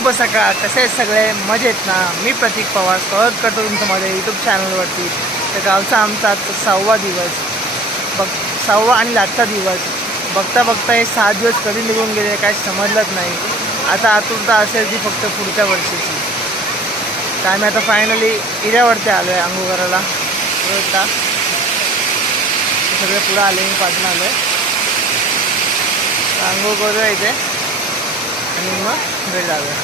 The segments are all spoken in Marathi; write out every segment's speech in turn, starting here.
शुभ सकाळ. कसे सगळे मजेत ना? मी प्रतीक पवार स्वागत करतो तुमचं माझ्या यूट्यूब चॅनलवरती. तर गावचा आमचा 6वा दिवस, 6वा आणि लास्टचा दिवस. बघता बघता हे 6 दिवस कधी निघून गेले काय समजलंच नाही. आता आतुरता असेल ती फक्त पुढच्या वर्षीची. तर आम्ही आता फायनली इऱ्यावरती आलो आहे अंघोळ करायला. सगळे पुढं आले, मी पाठवून आलो आहे. अंघोळ करूया इथे आणि मग घरी जाऊया.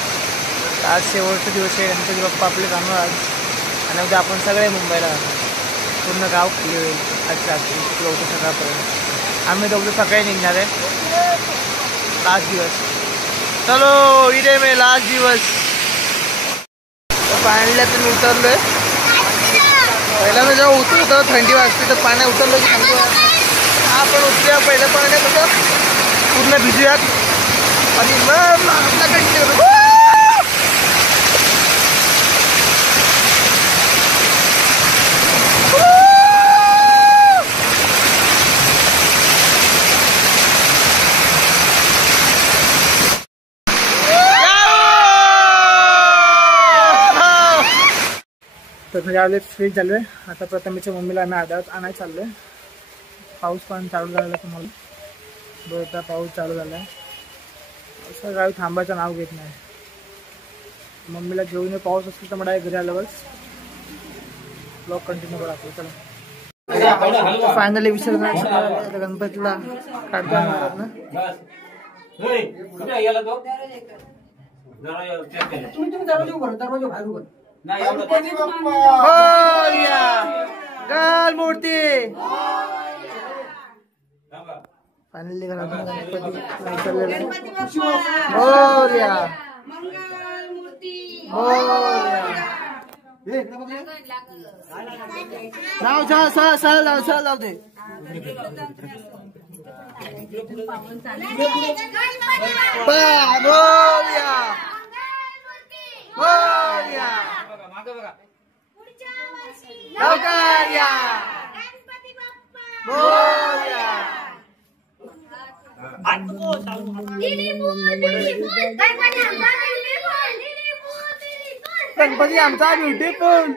आज शेवटचा दिवस आहे. गणपती बाप्पा आपले जाणार आज आणि उद्या आपण सगळे मुंबईला जाणार. पूर्ण गाव खाली होईल आज रात्री लवकर सकाळपर्यंत. आम्ही दोघं सकाळी निघणार आहे. लास्ट दिवस. चलो इथे मे लास्ट दिवस. पाण्यातून उतरलो आहे. पहिला मी जेव्हा उतरतो थंडी वाजते, तर पाण्यात उतरलो की थंडी वाजते. आपण उतरूया पहिल्या पाण्यात, कसं पूर्ण भिजूयात आणि मग आपला कंटिन्यू. तर म्हणजे आले फ्री चालू आहे. आता प्रथमेच्या मम्मीला आम्ही आधार आणायला चाललो आहे. पाऊस पण चालू झाला तुम्हाला बघता. पाऊस चालू झाला आहे. असं गावी थांबायचं नाव घेत नाही. मम्मीला घेऊन पाऊस असेल तर मला घरी आल्यावरच ब्लॉग कंटिन्यू करा. चला फायनली विसर्जन गणपतीला काढतो ना. गाल मूर्ती फायनली गणपती लाव दे. गणपती आमचा ब्युटिफुल.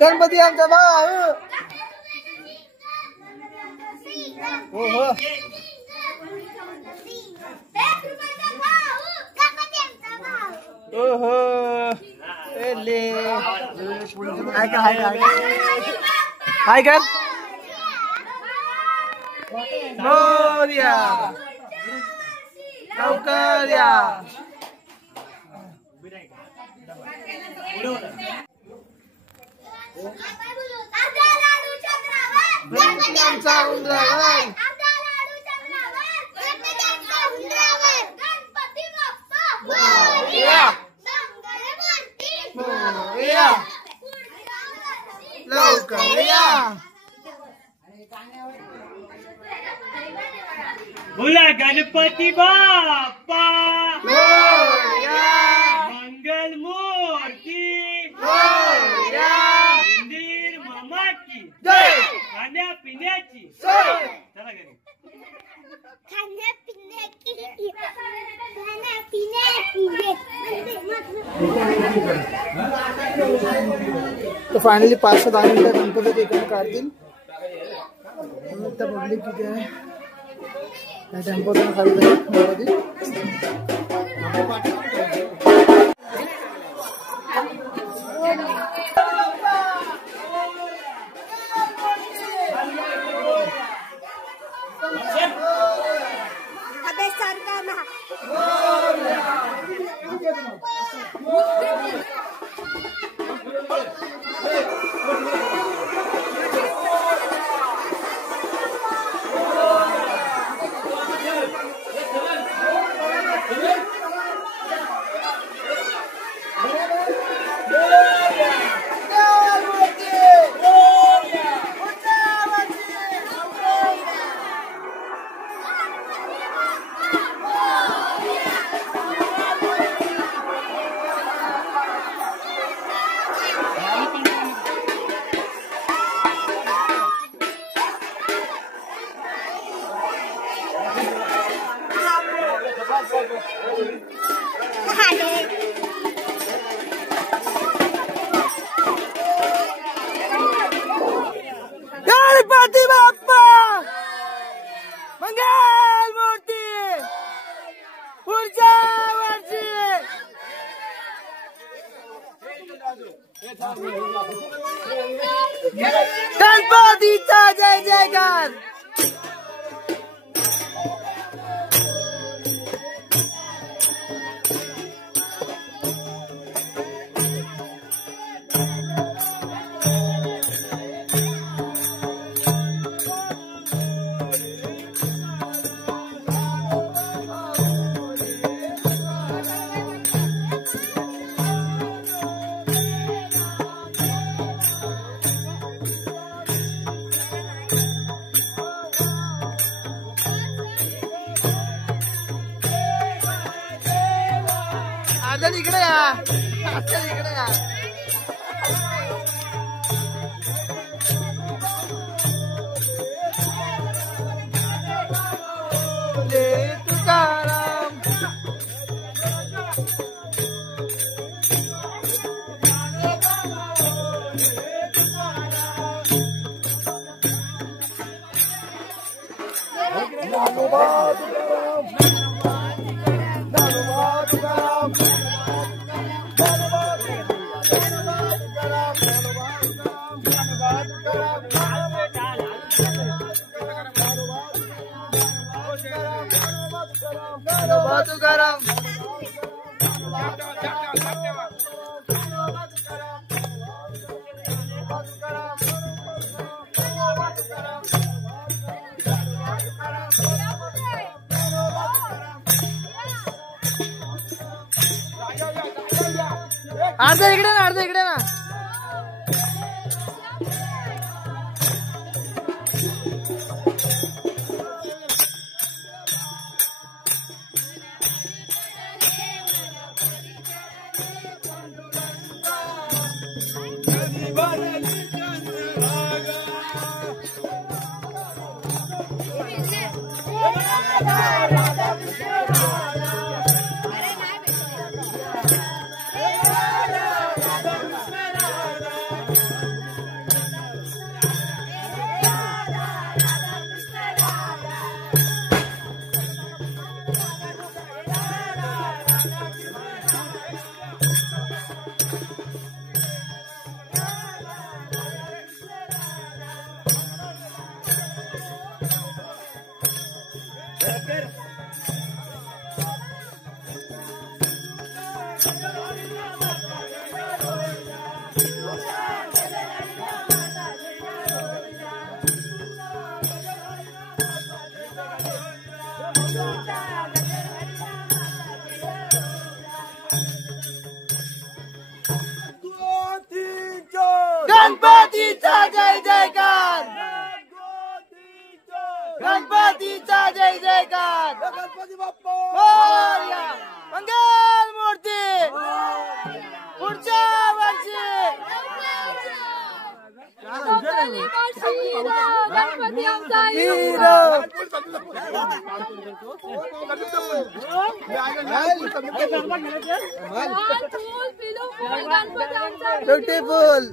गणपती आमचा भाऊ. हो हो ओहो हाय कर मोरया लवकर या. गणपती आमचा उंदरावर. लवकर या. बोला गणपती बाप्पा मंगल मूर्ती मंदिर मामा की जय. खाण्या पिण्याची चला घरी. तो फायनली 5-10 मिनिटं गणपती इकडे काढतील. पब्लिक किती आहे टेम्पोतून खाली गणपती. गणपतीचा जय जयकार. इकडे या, इकडे या. तुकाराम तुकाराम अर्धा इकडे ना, अर्धा इकडे ना. गणपतीचा जय जयकार. गणपतीचा जय जयकार. गणपती बाप्पा मोरया. मंगल मूर्ती पुढच्या वर्षी. गणपती आमचा हिरो. ब्युटिफुल.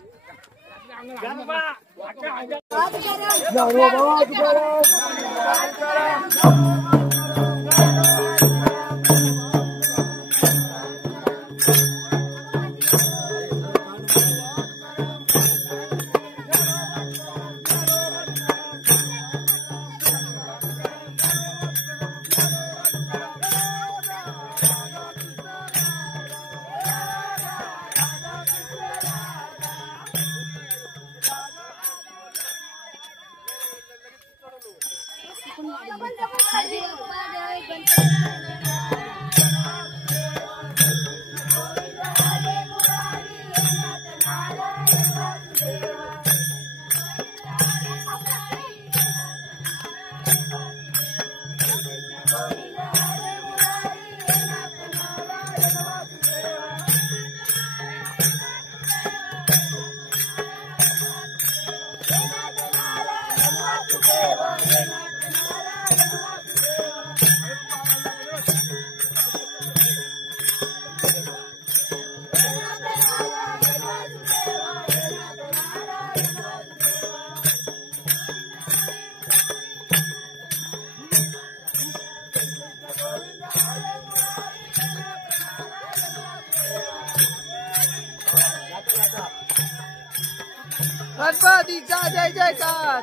गणपतीचा जय जयकार.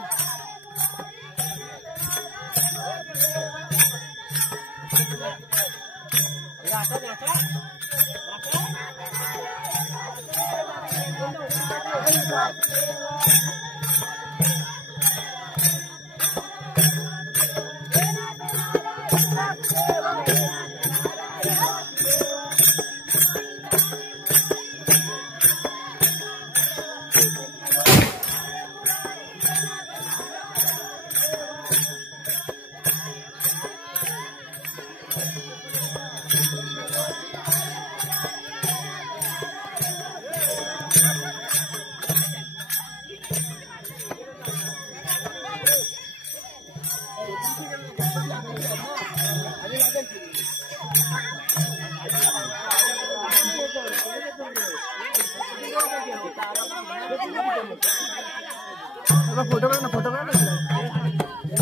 फोटो काढ ना, फोटो काढ ना.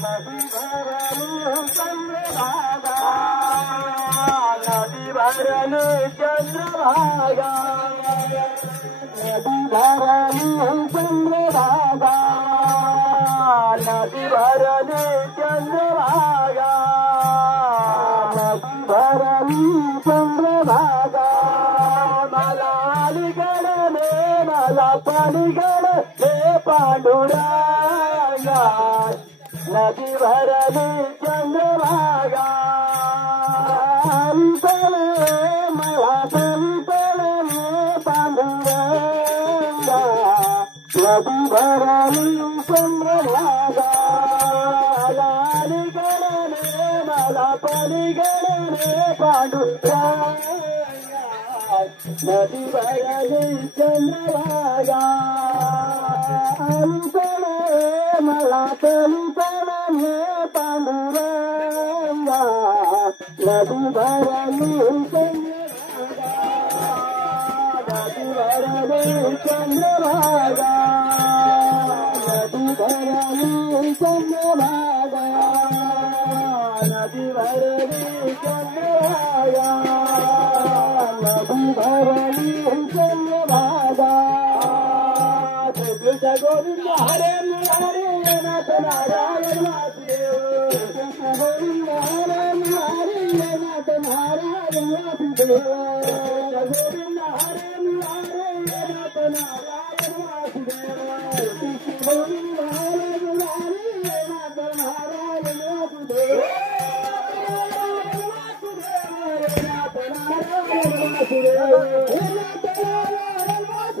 नदी भरली चंद्रभागा मला पांडुरंगा नदी भरली चंद्रभागा मला पलीकडे पांडुरंगा नदी भरली चंद्रभागा मला तलीकडे पांडुरंगा नदी भरली चंद्रभागा नदी भरली चंद्रभागा नदी भरली चंद्रभागा नदी भरली चंद्रभागा कृष्ण गोविंद हरे मुरारे नाथ नारायण वासुदेव कृष्ण गोविंद हरे मुरारे नाथ नारायण वासुदेव गोविंद हरे मुरारे नाथ नारायण वासुदेव कृष्ण गोविंद हरे मुरारे नाथ नारायण वासुदेव नाथ नारायण वासुदेव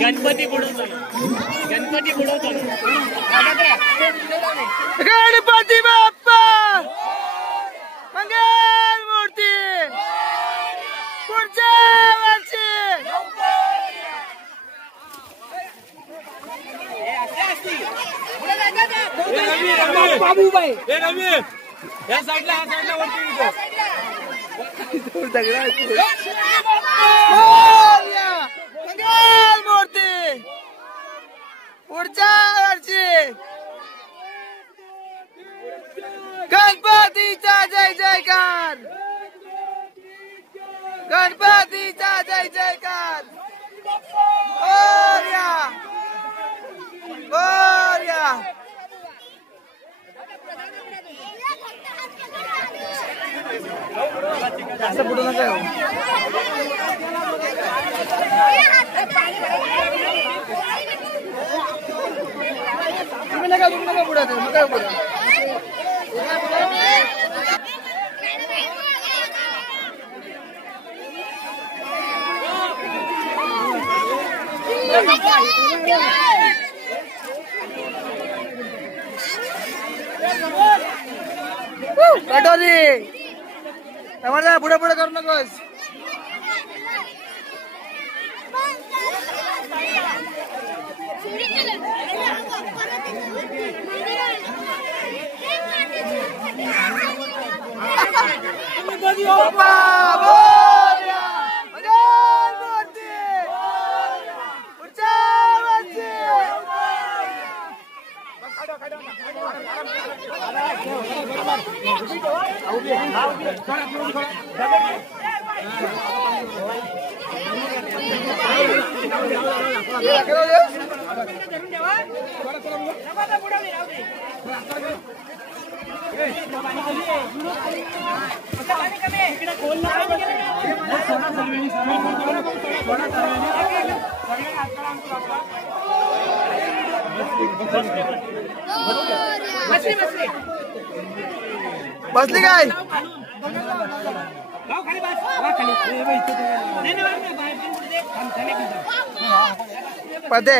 गणपती बुडवताना गणपती बाप्पा मंगल मूर्ती पुढच्या वर्षी बाबूबाई या साईडला मंगल मूर्ती पुढच्या वर्षी गणपतीचा जय जयकार गणपतीचा जय जयकार बोल्या बोल्या जास्त पुढे नका तुम्ही नका पुढे नका पुढे कटोरी आम्हाला पुढे पुढे करू नकोस बसली काय पते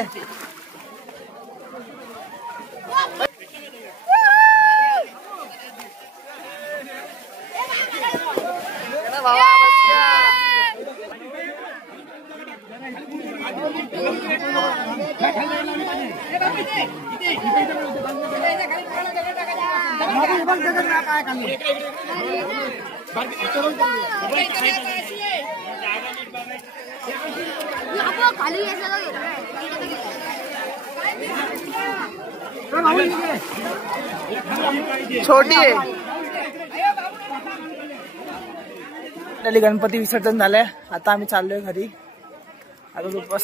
छोटी आहे. गणपती विसर्जन झालंय. आता आम्ही चाललोय घरी. आता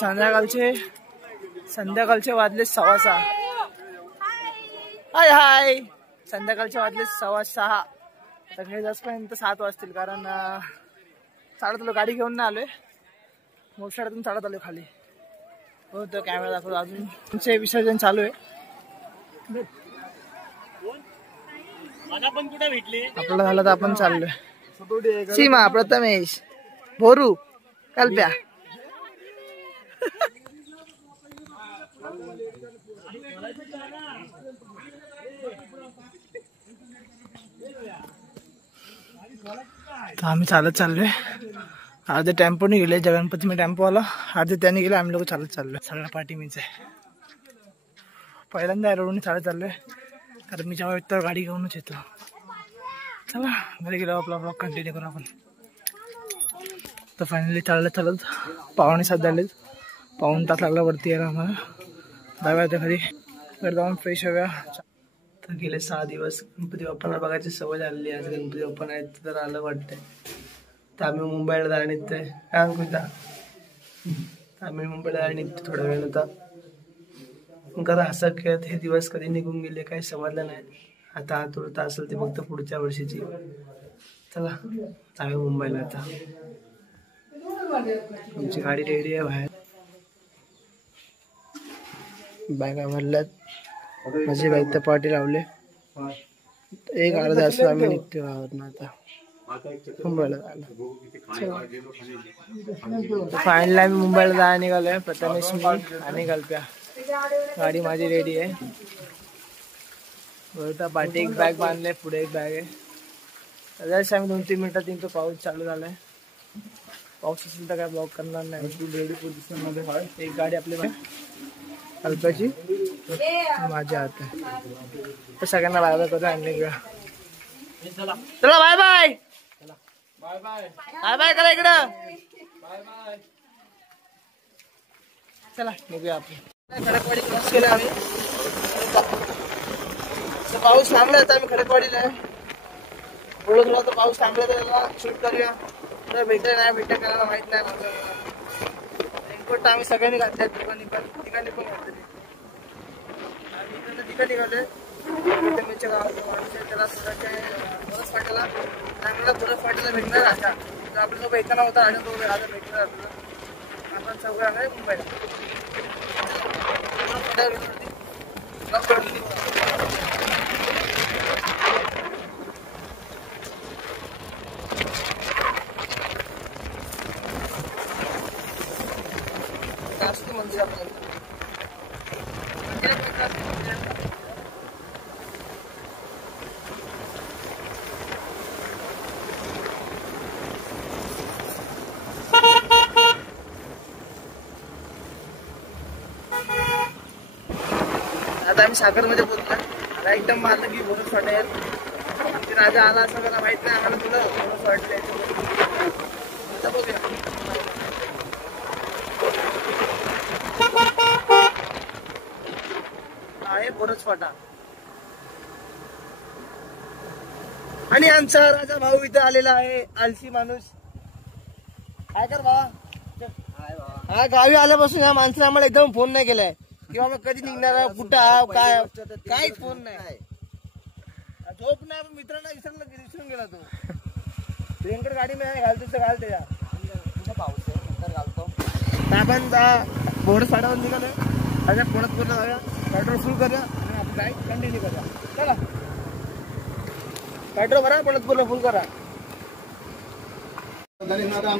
संध्याकाळचे वाजले 6:15. हाय हाय. संध्याकाळचे वाजले 6:15. तर घरी जाऊपर्यंत 7 वाजतील, कारण चालत आलो, गाडी घेऊन नाही आलोय. मोक्षातून चालत आलोय खाली. हो तर कॅमेरा दाखवतो. अजून तुमचे विसर्जन चालू आहे. आपलं झालं तर आपण चाललोय. सीमा, प्रथमेश, भोरू, कल्प्या. आम्ही चालत चाललोय. अर्धे टेम्पोने गेले, गणपती में टेम्पो आला, अर्धे त्याने गेले, आम्ही लोक चालत चाललोय. सगळ्या पार्टी मीच आहे. पहिल्यांदा रोडने चालत चाललोय, कारण मी जेव्हा येतो गाडी घेऊनच येतो. चला घरी गेलो, आपला ब्लॉग कंटिन्यू करू आपण. तर फायनली चालत 6:15 झाले. पाऊण तास लागला वरती यायला आम्हाला. जाऊया आता घरी जाऊन फ्रेश होऊया. तर गेले 6 दिवस गणपती बाप्पाला बघायची सवय झालेली. आज गणपती बाप्पा नाही तर आलं वाटतंय. तर आम्ही मुंबईला जायला निघतोय. काय अंकुशदा, आम्ही मुंबईला जायला निघतो थोडा वेळ होता. कारण असं खेळत हे दिवस कधी निघून गेले काही समजलं नाही. आता आतुरता असेल ते फक्त पुढच्या वर्षीची. चला जाऊया मुंबईला. आता तुमची गाडी रेडी आहे बाहेर. बायका भरल्यात. माझी बाईक तर पार्टी लावले. एक अर्धा असं आम्ही निघतो गावात आता मुंबईला जायला. फायनली आम्ही मुंबईला जायला निघालोय. प्रथमेश, मी आणि कल्प्या. गाडी माझी रेडी आहे. वरता पाठी एक बॅग बांधले, पुढे एक बॅग आहे. जस्ट आम्ही 2-3 मिनिटात निघतो. पाऊस चालू झालाय. पाऊस असेल तर काय ब्लॉक करणार नाही. रेडी पोझिशन मध्ये एक गाडी आपली कल्प्याची माझ्या हात आहे. तर सगळ्यांना बाय बाय करू आणि निघूया. चला bye bye. Bye bye bye bye करा इकडं. Bye bye. चला निघूया आपण. खडकवाडी क्रॉस केला आम्ही. पाऊस थांबला तर आम्ही खडकवाडीला आहे. थोडं तर पाऊस थांबला तर त्याला शूट करूया. तर भेटलं नाही भेटलं करायला माहित नाही. रेनकोट आम्ही सगळ्यांनी घातल्या. ठिकाणी पण घातले. तिकडे निघाले. प्रथमेशच्या गावात माणूस आहे, त्याला बरंच फाटायला चांगला बरंच फाटायला भेटणार. अशा तर आपल्याला भेटणार होता आणि तो आता भेटणार आपल्याला. आपण सगळं आहे मुंबईला. मंदिर आपल्याला आता आम्ही सागरमध्ये पोहोचला. आता एकदम मारलं की बोनस वाटेल. राजा आला असं मला माहित नाही. आम्हाला थोडं बोनस वाटले. आता बघूया. आहे बोनस फाटा. आणि आमचा राजा भाऊ इथं आलेला आहे. आलसी माणूस. काय कर बाबा. हा गावी आल्यापासून या माणसाने आम्हाला एकदम फोन नाही केलाय किंवा मग कधी निघणार कुठं काय काहीच फोन नाही. झोप नाही. मित्रांना विसरून गेला तो. प्रियंकर गाडी मी घालतो तर घाल त्याच्या. पाऊस आहे नंतर घालतो. आपण बोर्ड साड्यावर निघाले अशा पोळतपूरला जाऊया, पेट्रोल फुल करूया आणि आपली बाईक कंटिन्यू करूया. चला पेट्रोल भरा, पोळतपूरला फुल करा.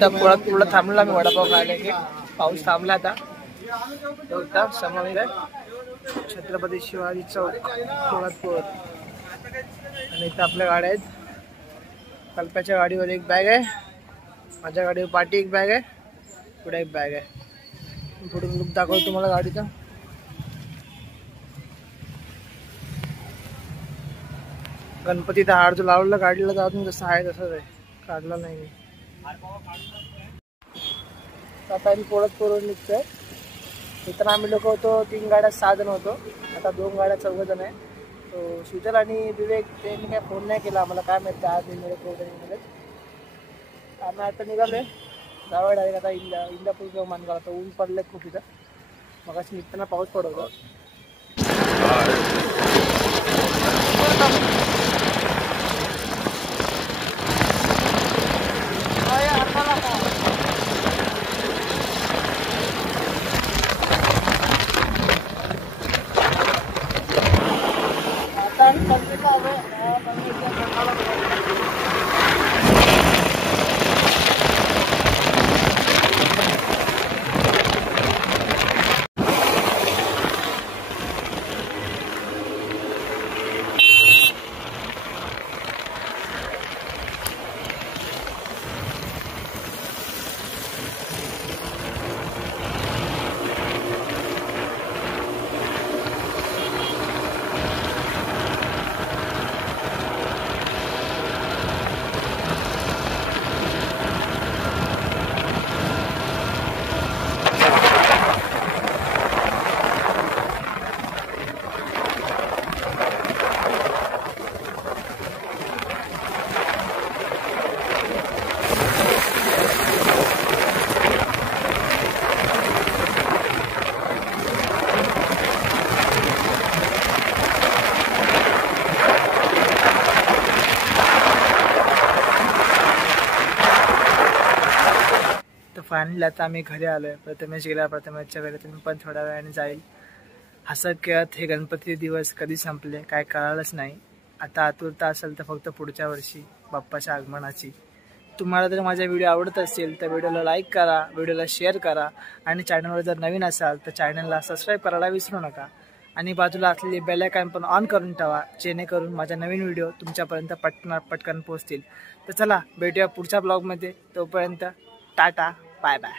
पोळतपूरला थांबला मी वडापाव खायला की पाऊस थांबला आता. समोर छत्रपती शिवाजी चौक पोळतपूर आणि इथं आपल्या गाड्या आहेत. कल्प्याच्या गाडीवर एक बॅग आहे, माझ्या गाडीवर पाठी एक बॅग आहे, पुढे एक बॅग आहे. पुढे लुक दाखवतो तुम्हाला गाडीचा. गणपतीचा हार जो लावलेला गाडीला जाऊन जसं आहे तसंच आहे, काढला नाही मी. आता आम्ही पोळतपूरवरून निघतोय. इथं आम्ही लोक होतो 3 गाड्या 6 जण होतो. आता 2 गाड्या 4 जण आहे. तो शीतल आणि विवेक त्यांनी काय फोन नाही केला आम्हाला, काय माहिती आज मध्ये. आम्ही आता निघालोय जावं डायरेक्ट आता इंदापूर किंवा मानगाव. आता ऊन पडलंय खूप इथं, मग अशी निघताना पाऊस पडत होता. फायनली आता आम्ही घरी आलोय. प्रथमेश गेला, प्रथमेशच्या घरी तुम्ही पण थोड्या वेळाने जाईल. हसत खेळत हे गणपती दिवस कधी संपले काय कळालंच नाही. आता आतुरता असेल तर फक्त पुढच्या वर्षी बाप्पाच्या आगमनाची. तुम्हाला जर माझा व्हिडिओ आवडत असेल तर व्हिडिओला लाईक करा, व्हिडिओला शेअर करा आणि चॅनलवर जर नवीन असाल तर चॅनलला सबस्क्राईब करायला विसरू नका. आणि बाजूला असलेली बेल आयकॉन पण ऑन करून ठेवा, जेणेकरून माझा नवीन व्हिडिओ तुमच्यापर्यंत पटकन पोहोचतील. तर चला भेटूया पुढच्या ब्लॉगमध्ये. तोपर्यंत टाटा बाय बाय.